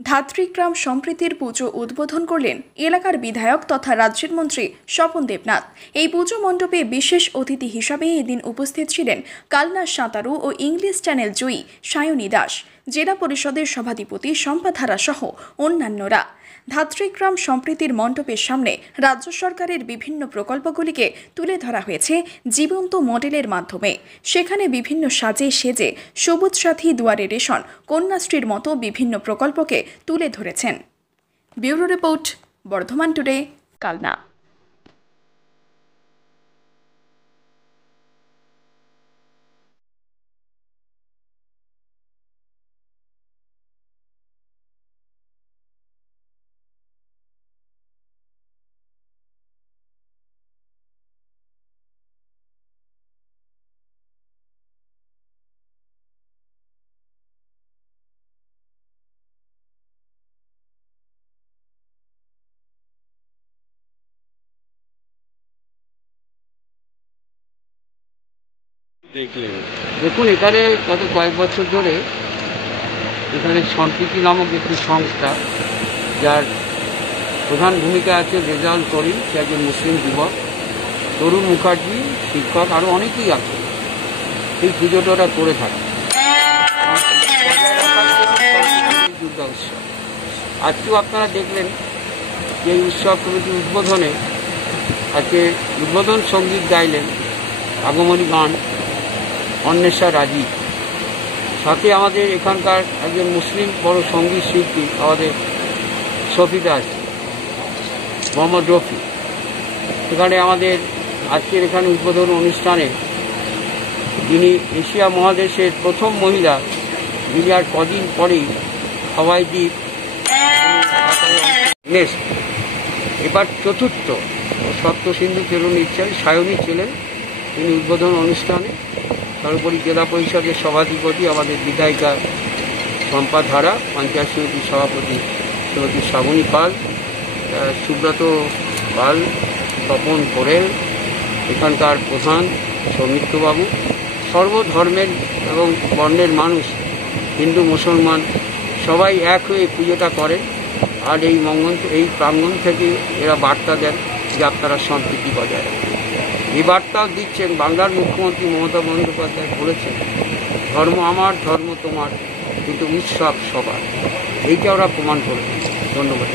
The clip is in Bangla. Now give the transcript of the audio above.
ধাত্রীগ্রাম সম্প্রীতির পুজো উদ্বোধন করলেন এলাকার বিধায়ক তথা রাজ্যের মন্ত্রী স্বপন দেবনাথ। এই পুজো মণ্ডপে বিশেষ অতিথি হিসাবে এদিন উপস্থিত ছিলেন কালনা সাঁতারু ও ইংলিশ চ্যানেল জয়ী সায়নী দাস, জেলা পরিষদের সভাধিপতি সম্পাধারা সহ অন্যান্যরা। ধাত্রীগ্রাম সম্প্রীতির মণ্ডপের সামনে রাজ্য সরকারের বিভিন্ন প্রকল্পগুলিকে তুলে ধরা হয়েছে জীবন্ত মডেলের মাধ্যমে। সেখানে বিভিন্ন সাজে সেজে সবুজ সাথী, দুয়ারে রেশন, কন্যাশ্রীর মতো বিভিন্ন প্রকল্পকে তুলে ধরেছেন। Bureau report, Bardhaman today, Kalna. দেখুন, এখানে গত কয়েক বছর ধরে এখানে সম্প্রীতি নামক একটি সংস্থা, যার প্রধান ভূমিকা আছে রেজাউল করিম, সে একজন মুসলিম যুবক, তরুণ মুখার্জি শিক্ষক, আরও অনেকেই আছে। এই পুজোটা ওরা করে থাকে দুর্গা উৎসব। আজকেও আপনারা দেখলেন যে এই উৎসব কমিটি উদ্বোধনে আজকে উদ্বোধন সঙ্গীত গাইলেন আগমনী গান অন্বেষা রাজীব। সাথে আমাদের এখানকার একজন মুসলিম বড় সঙ্গীত শিল্পী আমাদের শফি দাস, মোহাম্মদ রফি। এখানে আমাদের আজকের এখানে উদ্বোধন অনুষ্ঠানে যিনি এশিয়া মহাদেশের প্রথম মহিলা, যিনি আর কদিন পরেই হাওয়াই দ্বীপ এবার চতুর্থ সপ্ত সিন্ধু পেরোনো ইচ্ছেন সায়নী ছিলেন তিনি উদ্বোধন অনুষ্ঠানে। সর্বোপরি জেলা পরিষদের সভাধিপতি আমাদের বিধায়িকা সম্পাধারা, পঞ্চায়েত সমিতির সভাপতি শ্রীমতী শ্রাবণী পাল, সুব্রত পাল, তপন কোরেল, এখানকার প্রধান সৌমিত্রবাবু, সর্বধর্মের এবং বর্ণের মানুষ, হিন্দু মুসলমান সবাই এক হয়ে পুজোটা করেন। আর এই প্রাঙ্গণ থেকে এরা বার্তা দেন যে আপনারা সম্প্রীতি বজায় রাখেন। এই বার্তাও দিচ্ছেন বাংলার মুখ্যমন্ত্রী মমতা বন্দ্যোপাধ্যায় বলেছেন, ধর্ম আমার, ধর্ম তোমার, কিন্তু উৎসব সবার। এইটা ওরা প্রমাণ করেছেন। ধন্যবাদ।